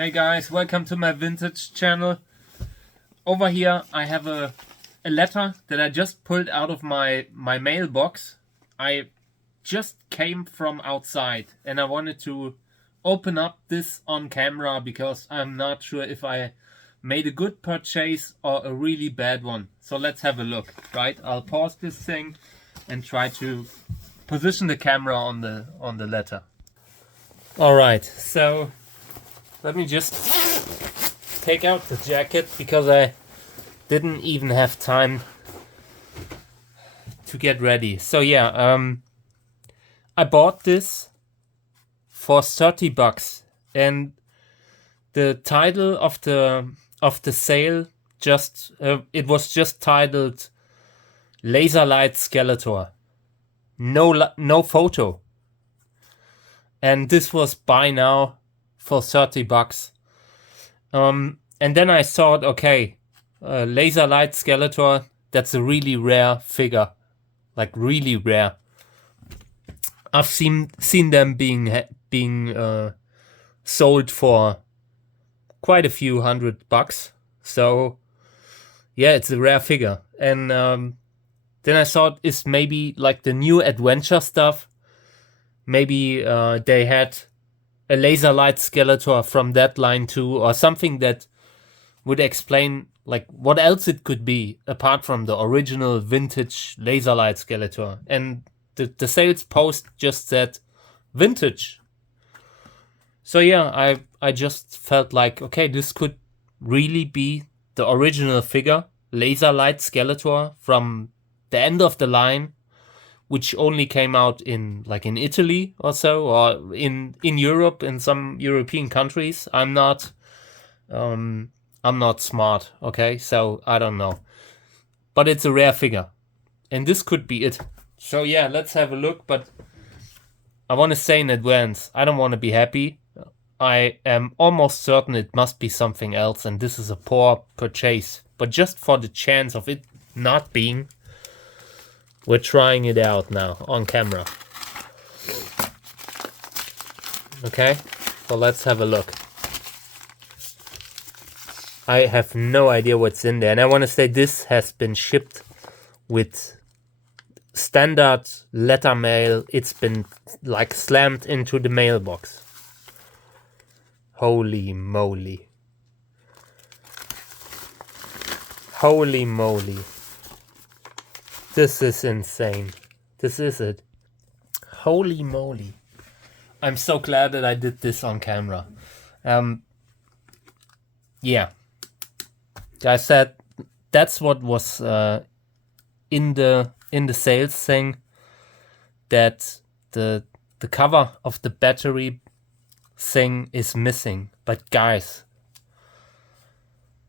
Hey guys, welcome to my vintage channel. Over here I have a letter that I just pulled out of my mailbox. I just came from outside and I wanted to open up this on camera because I'm not sure if I made a good purchase or a really bad one. So let's have a look, right? I'll pause this thing and try to position the camera on the letter. All right, so let me just take out the jacket because I didn't even have time to get ready. So yeah, I bought this for 30 bucks and the title of the sale just it was just titled Laser Light Skeletor. No photo. And this was buy now for 30 bucks. And then I thought, okay, Laser Light Skeletor, that's a really rare figure. Like really rare. I've seen them being sold for quite a few $100. So yeah, it's a rare figure. And then I thought, it's maybe like the new adventure stuff. Maybe they had a Laser Light Skeletor from that line too, or something that would explain like what else it could be apart from the original vintage Laser Light Skeletor. And the sales post just said vintage. So yeah, I just felt like, okay, this could really be the original figure, Laser Light Skeletor from the end of the line, which only came out in Italy or so, or in Europe, in some European countries. I'm not smart, okay? So I don't know. But it's a rare figure. And this could be it. So yeah, let's have a look. But I want to say in advance, I don't want to be happy. I am almost certain it must be something else, and this is a poor purchase. But just for the chance of it not being, we're trying it out now on camera. Okay, so let's have a look. I have no idea what's in there. And I want to say this has been shipped with standard letter mail. It's been like slammed into the mailbox. Holy moly. Holy moly. This is insane. This is it. Holy moly. I'm so glad that I did this on camera. Yeah. I said that's what was in the sales thing, that the cover of the battery thing is missing. But guys,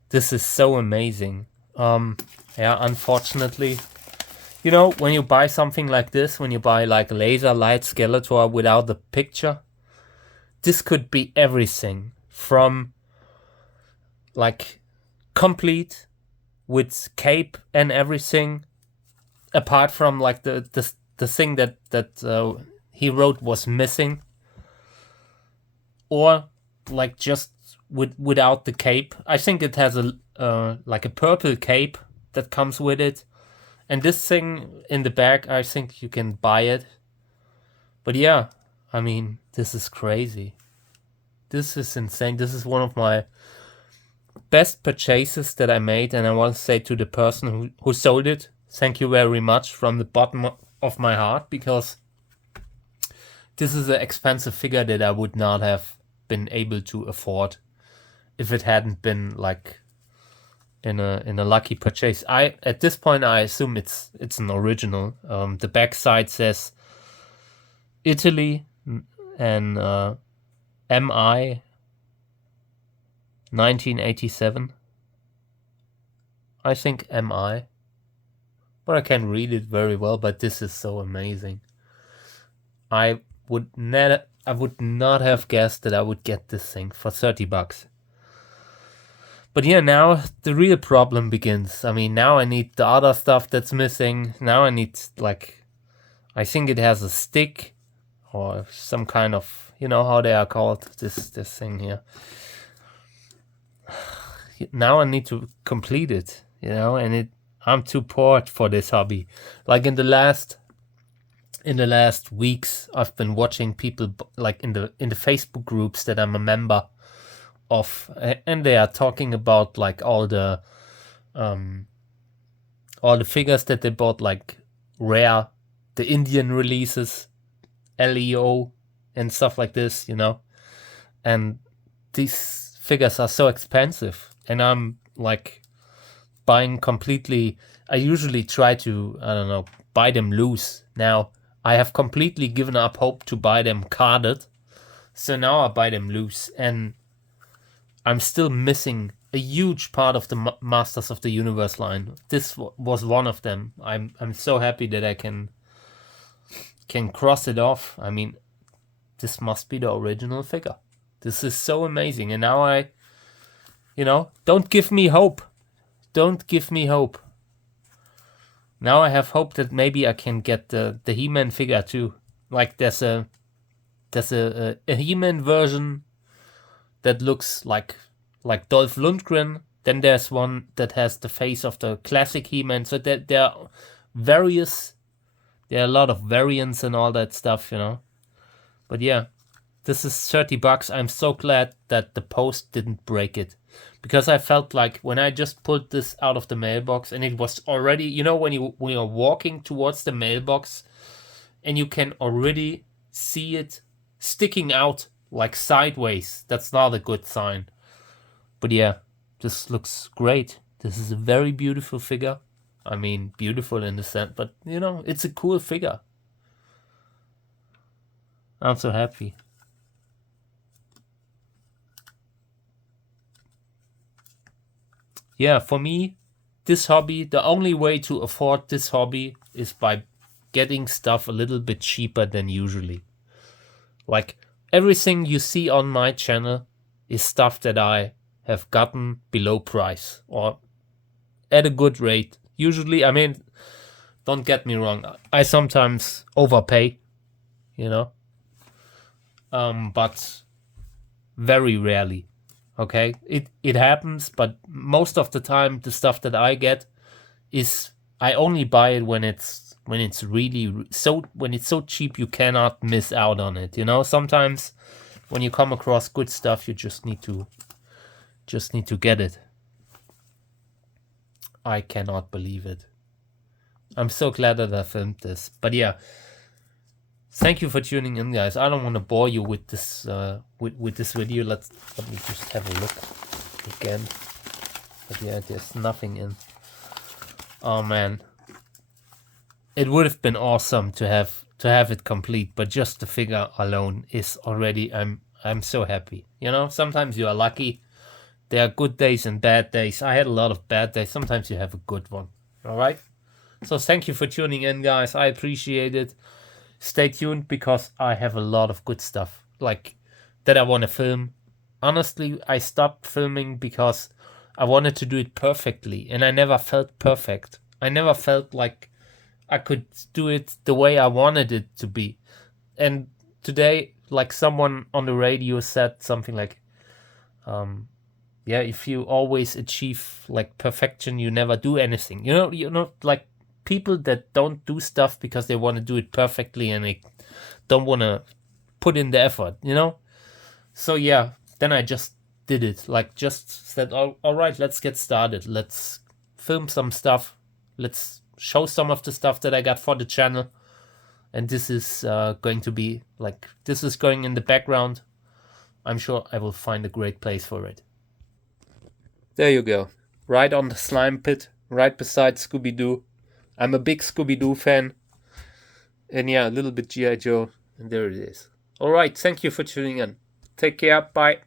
this is so amazing. Yeah, unfortunately, you know, when you buy something like this, when you buy like Laser Light Skeletor without the picture, this could be everything from like complete with cape and everything, apart from like the thing that he wrote was missing, or like just without the cape. I think it has a like a purple cape that comes with it. And this thing in the back, I think you can buy it. But yeah, I mean, this is crazy. This is insane. This is one of my best purchases that I made. And I want to say to the person who sold it, thank you very much from the bottom of my heart. Because this is an expensive figure that I would not have been able to afford if it hadn't been like in a lucky purchase. At this point I assume it's an original. The back side says Italy and MI 1987. I think MI, but I can't read it very well. But this is so amazing. I would not have guessed that I would get this thing for 30 bucks. But yeah, now the real problem begins. I mean, now I need the other stuff that's missing. Now I need, like, I think it has a stick or some kind of, you know how they are called, this thing here. now I need to complete it, and I'm too poor for this hobby. Like in the last weeks, I've been watching people like in the Facebook groups that I'm a member of, and they are talking about like all the figures that they bought, like rare, the Indian releases, LEO, and stuff like this, and these figures are so expensive, and I'm like buying completely. I usually try to, I don't know, buy them loose. Now I have completely given up hope to buy them carded, so now I buy them loose, and I'm still missing a huge part of the Masters of the Universe line. This was one of them. I'm so happy that I can cross it off. I mean, this must be the original figure. This is so amazing, and now I, don't give me hope. Don't give me hope. Now I have hope that maybe I can get the He-Man figure too. Like there's a He-Man version that looks like Dolph Lundgren. Then there's one that has the face of the classic He-Man. So there are a lot of variants and all that stuff, But yeah, this is $30. I'm so glad that the post didn't break it, because I felt like when I just pulled this out of the mailbox and it was already, when you're walking towards the mailbox and you can already see it sticking out like sideways, that's not a good sign. But yeah, this looks great. This is a very beautiful figure. I mean, beautiful in the sense, but it's a cool figure. I'm so happy. Yeah, for me, this hobby, the only way to afford this hobby is by getting stuff a little bit cheaper than usually. Like, everything you see on my channel is stuff that I have gotten below price or at a good rate. Usually, I mean, don't get me wrong, I sometimes overpay, but very rarely. Okay, it happens, but most of the time the stuff that I get is, I only buy it when it's really so cheap you cannot miss out on it. Sometimes when you come across good stuff, you just need to get it. I cannot believe it. I'm so glad that I filmed this. But yeah, thank you for tuning in, guys. I don't want to bore you with this with this video. Let me just have a look again. But yeah, there's nothing in. Oh man, it would have been awesome to have it complete, but just the figure alone is already. I'm so happy. Sometimes you are lucky. There are good days and bad days. I had a lot of bad days. Sometimes you have a good one. All right. So thank you for tuning in, guys. I appreciate it. Stay tuned, because I have a lot of good stuff like that I want to film. Honestly, I stopped filming because I wanted to do it perfectly, and I never felt perfect. I never felt like I could do it the way I wanted it to be. And today, like someone on the radio said something like, yeah, if you always achieve like perfection, you never do anything. Like people that don't do stuff because they want to do it perfectly and they don't want to put in the effort, So yeah, then I just did it. Like, just said, all right, let's get started. Let's film some stuff. Let's show some of the stuff that I got for the channel. And this is going to be like, this is going in the background. I'm sure I will find a great place for it. There you go. Right on the slime pit, right beside Scooby-Doo. I'm a big Scooby-Doo fan. And yeah, a little bit G.I. Joe. And there it is. Alright, thank you for tuning in. Take care. Bye.